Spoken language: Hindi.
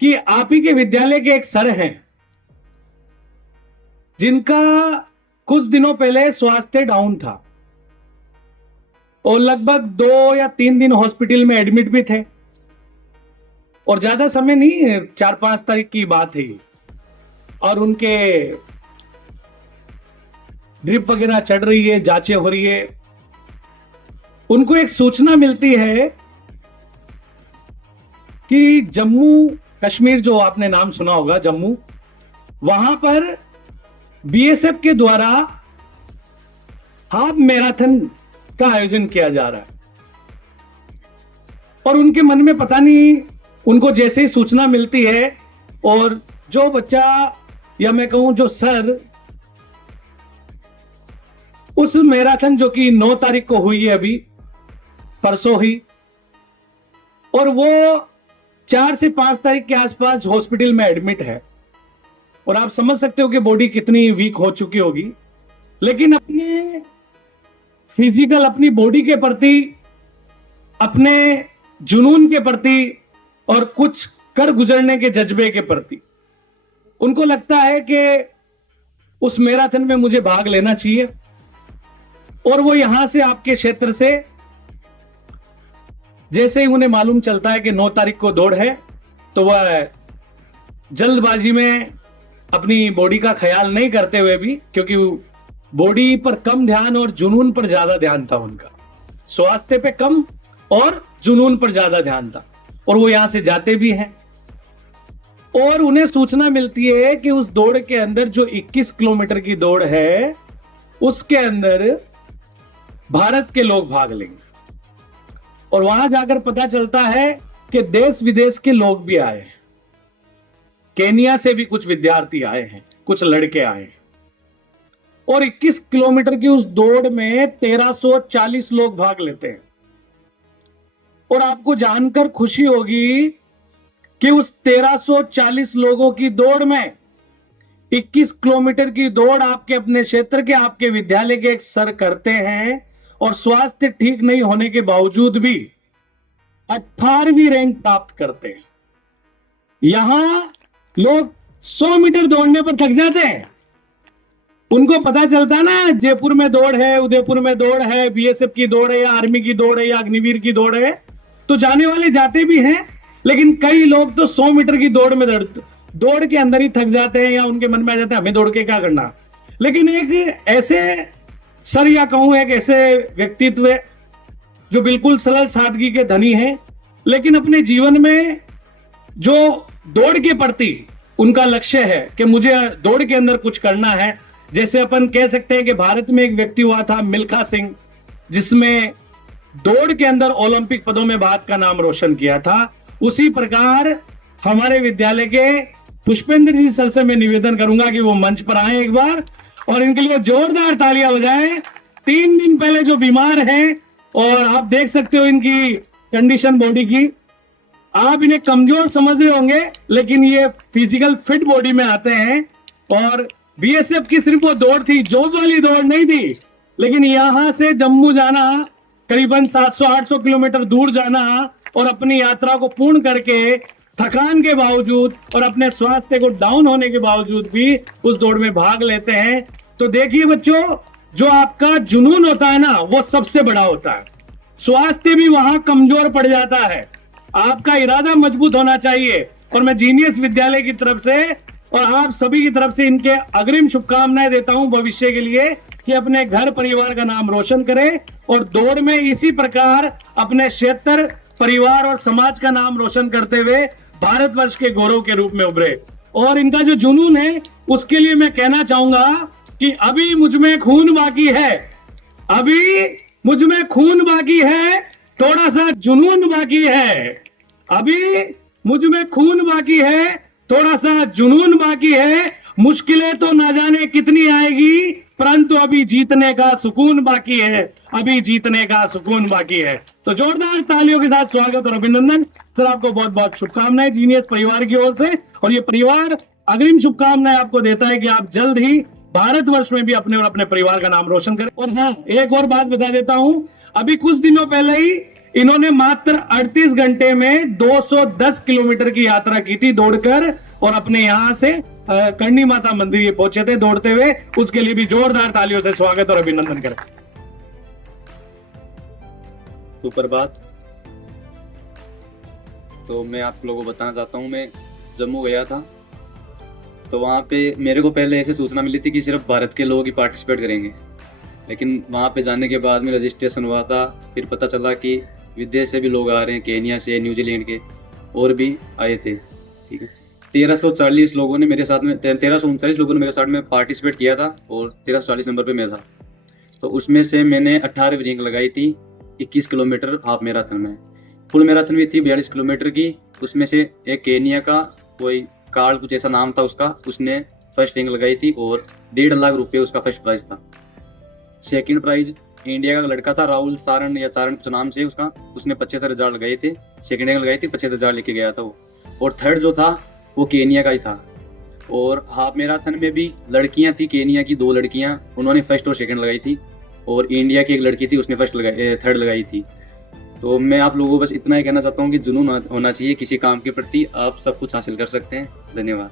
कि आप ही के विद्यालय के एक सर हैं जिनका कुछ दिनों पहले स्वास्थ्य डाउन था और लगभग 2 या 3 दिन हॉस्पिटल में एडमिट भी थे। और ज्यादा समय नहीं, 4-5 तारीख की बात है और उनके ड्रिप वगैरह चढ़ रही है, जांचें हो रही है। उनको एक सूचना मिलती है कि जम्मू कश्मीर, जो आपने नाम सुना होगा जम्मू, वहां पर बीएसएफ के द्वारा हाफ मैराथन का आयोजन किया जा रहा है। और उनके मन में पता नहीं, उनको जैसे ही सूचना मिलती है और जो बच्चा या मैं कहूं जो सर उस मैराथन जो कि 9 तारीख को हुई है, अभी परसों ही, और वो 4 से 5 तारीख के आसपास हॉस्पिटल में एडमिट है। और आप समझ सकते हो कि बॉडी कितनी वीक हो चुकी होगी, लेकिन अपने फिजिकल, अपनी बॉडी के प्रति, अपने जुनून के प्रति और कुछ कर गुजरने के जज्बे के प्रति उनको लगता है कि उस मैराथन में मुझे भाग लेना चाहिए। और वो यहां से, आपके क्षेत्र से, जैसे ही उन्हें मालूम चलता है कि 9 तारीख को दौड़ है, तो वह जल्दबाजी में अपनी बॉडी का ख्याल नहीं करते हुए भी, क्योंकि बॉडी पर कम ध्यान और जुनून पर ज्यादा ध्यान था उनका, स्वास्थ्य पे कम और जुनून पर ज्यादा ध्यान था, और वो यहां से जाते भी हैं। और उन्हें सूचना मिलती है कि उस दौड़ के अंदर, जो 21 किलोमीटर की दौड़ है, उसके अंदर भारत के लोग भाग लेंगे। और वहां जाकर पता चलता है कि देश विदेश के लोग भी आए हैं, केनिया से भी कुछ विद्यार्थी आए हैं, कुछ लड़के आए हैं। और 21 किलोमीटर की उस दौड़ में 1340 लोग भाग लेते हैं। और आपको जानकर खुशी होगी कि उस 1340 लोगों की दौड़ में 21 किलोमीटर की दौड़ आपके अपने क्षेत्र के, आपके विद्यालय के एक सर करते हैं, और स्वास्थ्य ठीक नहीं होने के बावजूद भी 18वीं रैंक प्राप्त करते हैं। यहां लोग 100 मीटर दौड़ने पर थक जाते हैं। उनको पता चलता ना, जयपुर में दौड़ है, उदयपुर में दौड़ है, बीएसएफ की दौड़ है, या आर्मी की दौड़ है, या अग्निवीर की दौड़ है, तो जाने वाले जाते भी हैं। लेकिन कई लोग तो 100 मीटर की दौड़ में दौड़ के अंदर ही थक जाते हैं, या उनके मन में आ जाता है हमें दौड़ के क्या करना। लेकिन एक ऐसे सर, या कहूं एक ऐसे व्यक्तित्व जो बिल्कुल सरल सादगी के धनी हैं, लेकिन अपने जीवन में जो दौड़ के प्रति उनका लक्ष्य है कि मुझे दौड़ के अंदर कुछ करना है। जैसे अपन कह सकते हैं कि भारत में एक व्यक्ति हुआ था मिल्खा सिंह, जिसमें दौड़ के अंदर ओलंपिक पदों में भारत का नाम रोशन किया था। उसी प्रकार हमारे विद्यालय के पुष्पेंद्र जी सर से मैं निवेदन करूंगा कि वो मंच पर आए एक बार, और इनके लिए जोरदार तालियां बजाएं। 3 दिन पहले जो बीमार हैं, और आप देख सकते हो इनकी कंडीशन बॉडी की, आप इन्हें कमजोर समझ रहे होंगे, लेकिन ये फिजिकल फिट बॉडी में आते हैं। और बीएसएफ की सिर्फ वो दौड़ थी, जोश वाली दौड़ नहीं थी, लेकिन यहां से जम्मू जाना, करीबन 700-800 किलोमीटर दूर जाना, और अपनी यात्रा को पूर्ण करके थकान के बावजूद और अपने स्वास्थ्य को डाउन होने के बावजूद भी उस दौड़ में भाग लेते हैं। तो देखिए बच्चों, जो आपका जुनून होता है ना, वो सबसे बड़ा होता है। स्वास्थ्य भी वहां कमजोर पड़ जाता है। आपका इरादा मजबूत होना चाहिए। और मैं जीनियस विद्यालय की तरफ से और आप सभी की तरफ से इनके अग्रिम शुभकामनाएं देता हूं भविष्य के लिए, कि अपने घर परिवार का नाम रोशन करें, और दौड़ में इसी प्रकार अपने क्षेत्र, परिवार और समाज का नाम रोशन करते हुए भारतवर्ष के गौरव के रूप में उभरे। और इनका जो जुनून है, उसके लिए मैं कहना चाहूंगा कि अभी मुझ में खून बाकी है, अभी मुझ में खून बाकी है, थोड़ा सा जुनून बाकी है। अभी मुझ में खून बाकी है, थोड़ा सा जुनून बाकी है। मुश्किलें तो ना जाने कितनी आएगी, परंतु अभी जीतने का सुकून बाकी है, अभी जीतने का सुकून बाकी है। तो जोरदार तालियों के साथ स्वागत और अभिनंदन। सर, आपको बहुत बहुत शुभकामनाएं जीनियस परिवार की ओर से, और ये परिवार अग्रिम शुभकामनाएं आपको देता है कि आप जल्द ही भारतवर्ष में भी अपने और अपने परिवार का नाम रोशन करें। और हाँ, एक और बात बता देता हूं, अभी कुछ दिनों पहले ही इन्होंने मात्र 38 घंटे में 210 किलोमीटर की यात्रा की थी दौड़कर, और अपने यहां से करणी माता मंदिर ये पहुंचे थे दौड़ते हुए। उसके लिए भी जोरदार तालियों से स्वागत और अभिनंदन करें। सुप्रभात। तो मैं आप लोगों को बताना चाहता हूँ, मैं जम्मू गया था, तो वहाँ पे मेरे को पहले ऐसे सूचना मिली थी कि सिर्फ भारत के लोग ही पार्टिसिपेट करेंगे, लेकिन वहाँ पे जाने के बाद में रजिस्ट्रेशन हुआ था, फिर पता चला कि विदेश से भी लोग आ रहे हैं, केनिया से, न्यूजीलैंड के और भी आए थे। ठीक है, 1340 लोगों ने मेरे साथ में 1339 लोगों ने मेरे साथ में पार्टिसिपेट किया था और 1340 नंबर पे मैं था। तो उसमें से मैंने 18 रैंक लगाई थी 21 किलोमीटर हाफ मैराथन में। फुल मैराथन भी थी 42 किलोमीटर की, उसमें से एक केनिया का कोई कार्ल कुछ ऐसा नाम था उसका, उसने फर्स्ट रैंक लगाई थी और 1.5 लाख रुपए उसका फर्स्ट प्राइज था। सेकंड प्राइज इंडिया का लड़का था राहुल सारण या चारण कुछ नाम से उसका, उसने 75,000 लगाए थे, सेकंड रैंक लगाई थी, 75,000 लेके गया था वो। और थर्ड जो था वो केनिया का ही था। और हाफ मैराथन में भी लड़कियां थी, केनिया की 2 लड़कियां, उन्होंने फर्स्ट और सेकंड लगाई थी, और इंडिया की एक लड़की थी उसने थर्ड लगाई थी। तो मैं आप लोगों को बस इतना ही कहना चाहता हूँ कि जुनून होना चाहिए किसी काम के प्रति, आप सब कुछ हासिल कर सकते हैं। धन्यवाद।